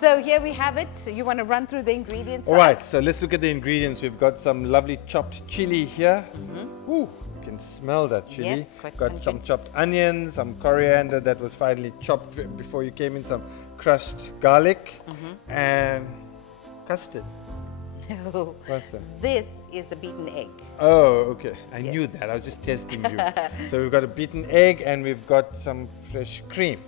So here we have it. So you want to run through the ingredients? All right, so let's look at the ingredients. We've got some lovely chopped chili here. Ooh, you can smell that chili. Yes, quite got pungent. some chopped onions, some coriander that was finely chopped before you came in, some crushed garlic, and custard. No. What's that? This is a beaten egg. Oh, okay. I knew Yes. that. I was just testing you. So we've got a beaten egg and we've got some fresh cream.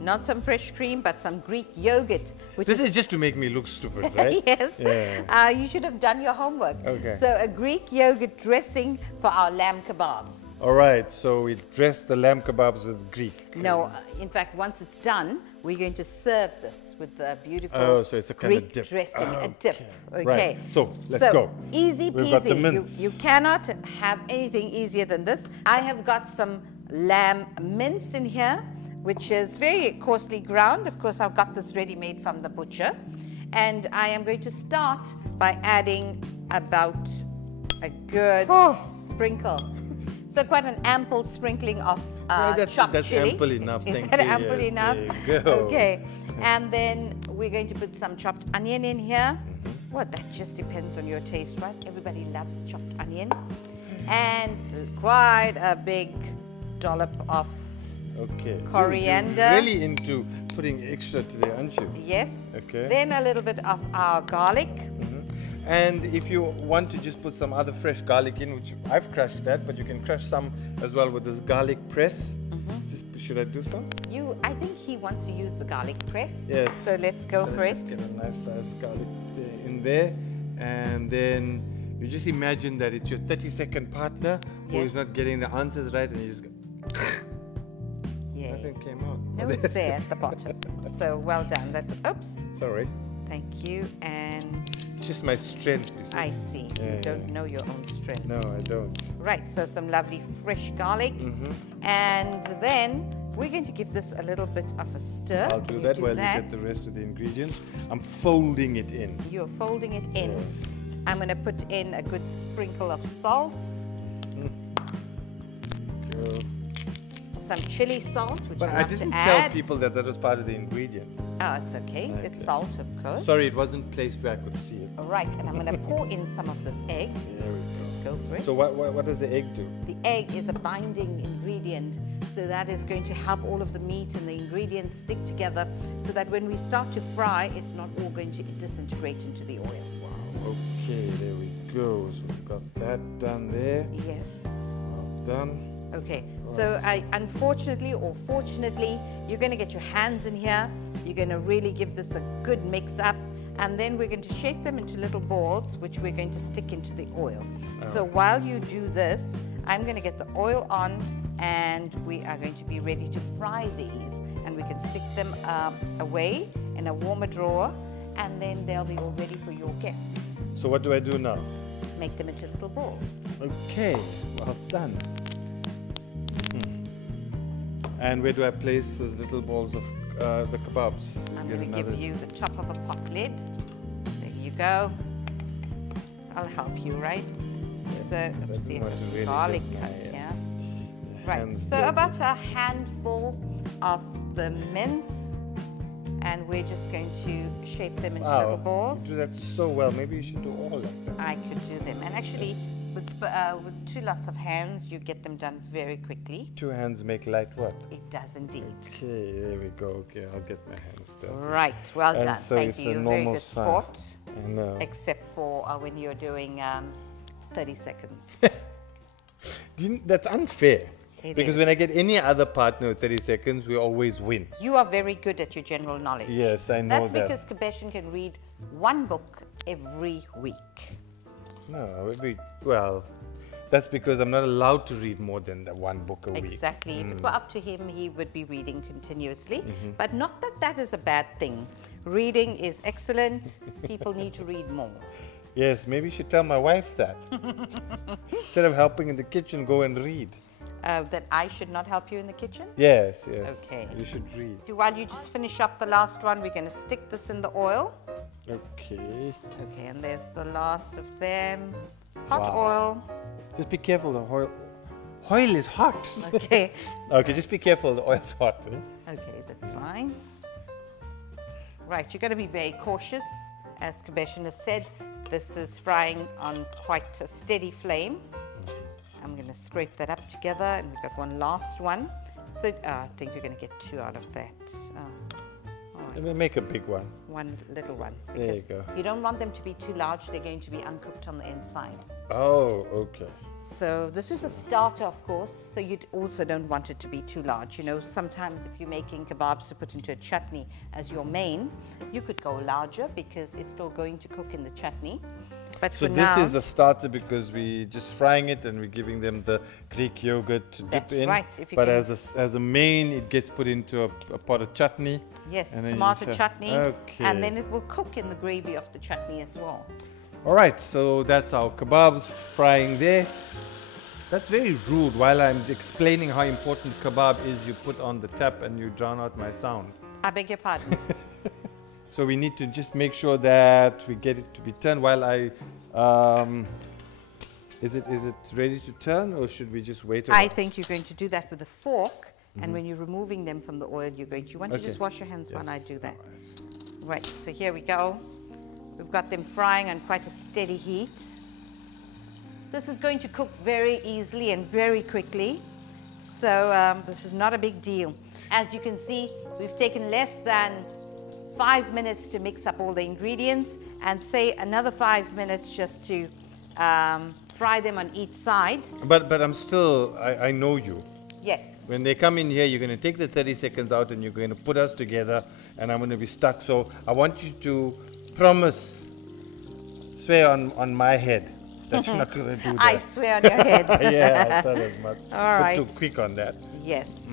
Not some fresh cream, but some Greek yogurt. Which This is just to make me look stupid, right? Yes. Yeah. You should have done your homework. Okay. So a Greek yogurt dressing for our lamb kebabs. All right, so we dress the lamb kebabs with Greek. No, in fact, once it's done, we're going to serve this with the beautiful So it's a kind of Greek dip. dressing, a dip. Okay. Right. So let's go. Easy We've got the peasy. mince. You cannot have anything easier than this. I have got some lamb mince in here, which is very coarsely ground. Of course, I've got this ready-made from the butcher. And I am going to start by adding about a good sprinkle. So quite an ample sprinkling of chopped that's chili. ample enough. Is Thank that you. ample Yes, enough? there you go. Okay. And then we're going to put some chopped onion in here. Well, that just depends on your taste, right? Everybody loves chopped onion. And quite a big dollop of coriander. You're really into putting extra today, aren't you? Yes. Okay. Then a little bit of our garlic. And if you want to just put some other fresh garlic in, which I've crushed that, but you can crush some as well with this garlic press. Should I do some? I think he wants to use the garlic press. Yes. So let's go for Let's it. just get a nice sized garlic in there. And then you just imagine that it's your 30-second partner who Yes. is not getting the answers right, and you just go, Yeah. nothing came out. No, it's there at the bottom. So well done. Oops. Sorry. Thank you. And It's just my strength, you see. I see. You don't know your own strength. No, I don't. Right, so some lovely fresh garlic. And then we're going to give this a little bit of a stir. I'll Can do you that while you get the rest of the ingredients. I'm folding it in. You're folding it in. Yes. I'm going to put in a good sprinkle of salt, Go. some chili salt, which But I I love didn't to tell add. people that that was part of the ingredient. Oh, it's okay. It's salt, of course. Sorry, it wasn't placed where I could see it. All right, and I'm going to pour in some of this egg. There we Let's go for it. So what does the egg do? The egg is a binding ingredient, so that is going to help all of the meat and the ingredients stick together so that when we start to fry, it's not all going to disintegrate into the oil. Wow. Okay, there we go. So we've got that done there. Yes. Well done. Okay, so unfortunately or fortunately, you're going to get your hands in here. You're going to really give this a good mix up, and then we're going to shape them into little balls, which we're going to stick into the oil. So while you do this, I'm going to get the oil on, and we are going to be ready to fry these, and we can stick them away in a warmer drawer, and then they'll be all ready for your guests. So what do I do now? Make them into little balls. Okay, well done. And where do I place those little balls of the kebabs? I'm Get going to another- give you the top of a pot lid. There you go. I'll help you, right? So I let's see if don't want to there's really garlic get cut my, here. Right, hands so dirty. about a handful of the mince, and we're just going to shape them into little balls. You do that so well. Maybe you should do all like that. I could do them, and actually with two lots of hands, you get them done very quickly. 2 hands make light work. It does indeed. Okay, there we go. Okay, I'll get my hands done. Right, well And done. so Thank it's you. a You're a very normal good size. sport. I know. Except for when you're doing 30 seconds. That's unfair. It Because is. when I get any other partner with 30 seconds, we always win. You are very good at your general knowledge. Yes, I know That's that. because Kebabs can read one book every week. No, well, that's because I'm not allowed to read more than the 1 book a week. Exactly. If it were up to him, he would be reading continuously. Mm-hmm. But not that that is a bad thing. Reading is excellent. People need to read more. Yes, maybe you should tell my wife that. Instead of helping in the kitchen, go and read. That I should not help you in the kitchen? Yes, yes. Okay. You should read. While you just finish up the last one, we're going to stick this in the oil. Okay. Okay, and there's the last of them. Hot Wow. oil. Just be careful, the oil is hot. Okay. Okay, just be careful, the oil's hot. Eh? Okay, that's fine. Right, you're going to be very cautious. As Kebab has said, this is frying on quite a steady flame. I'm going to scrape that up together, and we've got one last one. So I think you're going to get 2 out of that. Let me make a big one. One little one. There you go. You don't want them to be too large. They're going to be uncooked on the inside. Oh, okay. So this is a starter, of course, so you also don't want it to be too large. You know, sometimes if you're making kebabs to put into a chutney as your main, you could go larger because it's still going to cook in the chutney. But So for this now, is a starter because we're just frying it and we're giving them the Greek yogurt to dip That's in. right, if you But can- as a main, it gets put into a pot of chutney. yes, and then you tomato just chutney, Okay. and then it will cook in the gravy of the chutney as well. All right, so that's our kebabs frying there. That's very rude. While I'm explaining how important kebab is, you put on the tap and you drown out my sound. I beg your pardon. So we need to just make sure that we get it to be turned while I... is it ready to turn, or should we just wait a while? I think you're going to do that with a fork, and when you're removing them from the oil, you want to Okay. just wash your hands when I Yes, do that. all Right, so here we go. We've got them frying on quite a steady heat. This is going to cook very easily and very quickly, so this is not a big deal. As you can see, we've taken less than 5 minutes to mix up all the ingredients, and say another 5 minutes just to fry them on each side. But I'm still, I know you. Yes. When they come in here, you're going to take the 30 seconds out and you're going to put us together, and I'm going to be stuck. So I want you to promise, swear on my head that you're not going to do that. I swear on your head. Yeah, I thought as much. All right. But too quick on that. Yes.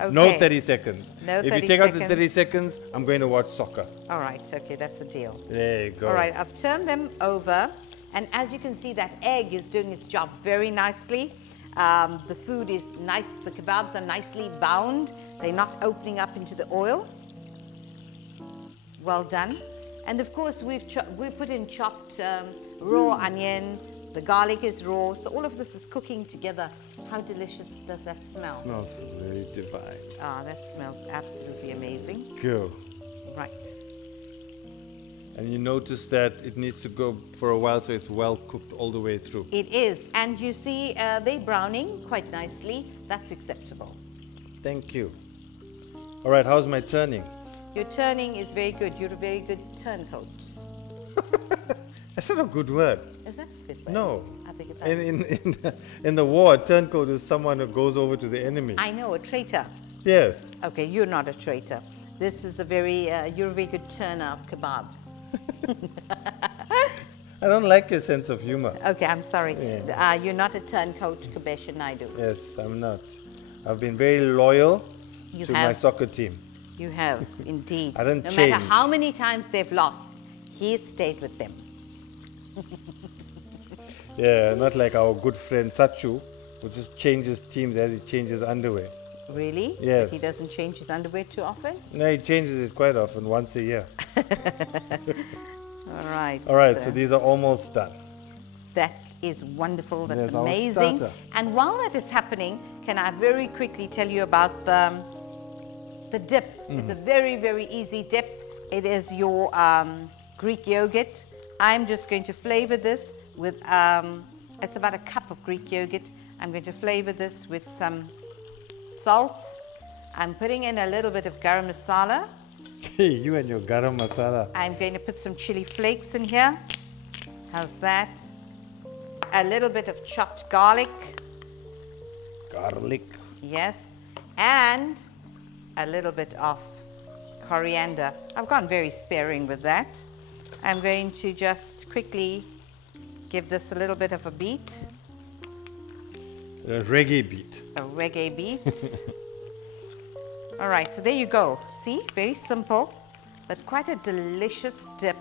Okay. No 30 seconds. No if 30 you take out the seconds. 30 seconds, I'm going to watch soccer. All right. Okay, that's a deal. There you go. All right, I've turned them over, and as you can see, that egg is doing its job very nicely. The food is nice. The kebabs are nicely bound. They're not opening up into the oil. Well done. And of course, we put in chopped raw onion. The garlic is raw, so all of this is cooking together. How delicious does that smell? Smells very divine. Ah, that smells absolutely amazing. Go. Right. And you notice that it needs to go for a while so it's well cooked all the way through. It is, and you see they're browning quite nicely. That's acceptable. Thank you. All right, how's my turning? Your turning is very good. You're a very good turncoat. That's not a good word. Is that a good word? No. I beg your pardon. In the war, a turncoat is someone who goes over to the enemy. I know, a traitor. Yes. Okay, you're not a traitor. This is a very, you're a very good turner of kebabs. I don't like your sense of humor. Okay, I'm sorry. Yeah. You're not a turncoat, Kebab Naidu. Yes, I'm not. I've been very loyal You to have. my soccer team. You have, indeed. I don't No change. matter how many times they've lost, he has stayed with them. Yeah, not like our good friend Sachu, who just changes teams as he changes underwear. Really? Yes. He doesn't change his underwear too often? No, he changes it quite often, once a year. All right. All right, so these are almost done. That is wonderful. That's There's our amazing. starter. And while that is happening, can I very quickly tell you about the dip? It's a very, very easy dip. It is your Greek yogurt. I'm just going to flavor this with, it's about a cup of Greek yogurt. I'm going to flavor this with some salt. I'm putting in a little bit of garam masala. Hey, you and your garam masala. I'm going to put some chili flakes in here. How's that? A little bit of chopped garlic. Garlic. Yes. And a little bit of coriander. I've gone very sparing with that. I'm going to just quickly give this a little bit of a beat. A reggae beat. A reggae beat. All right, so there you go. See, very simple, but quite a delicious dip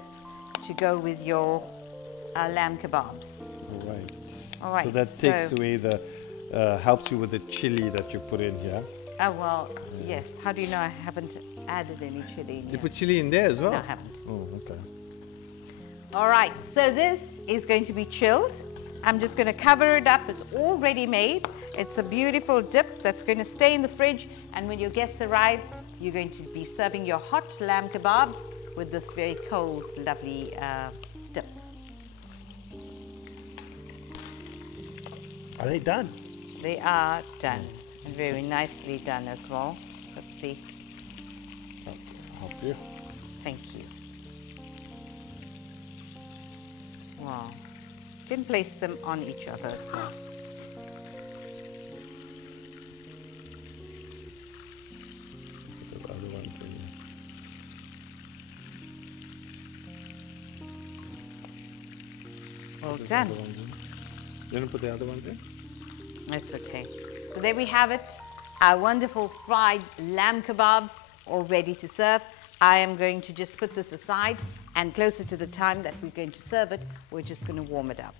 to go with your lamb kebabs. All right. All right, So that takes so- away the, helps you with the chili that you put in here. Oh, well, yes. How do you know I haven't added any chili in You here? put chili in there as well? No, I haven't. Oh, okay. All right, so this is going to be chilled. I'm just going to cover it up. It's already made. It's a beautiful dip that's going to stay in the fridge. And when your guests arrive, you're going to be serving your hot lamb kebabs with this very cold, lovely dip. Are they done? They are done, and very nicely done as well. Oopsie. Help you. Thank you. Wow. You can place them on each other as well. Put the other ones in there. Well Put the done. other ones in. You want to put the other ones in? That's okay. So there we have it, our wonderful fried lamb kebabs, all ready to serve. I am going to just put this aside, and closer to the time that we're going to serve it, we're just going to warm it up.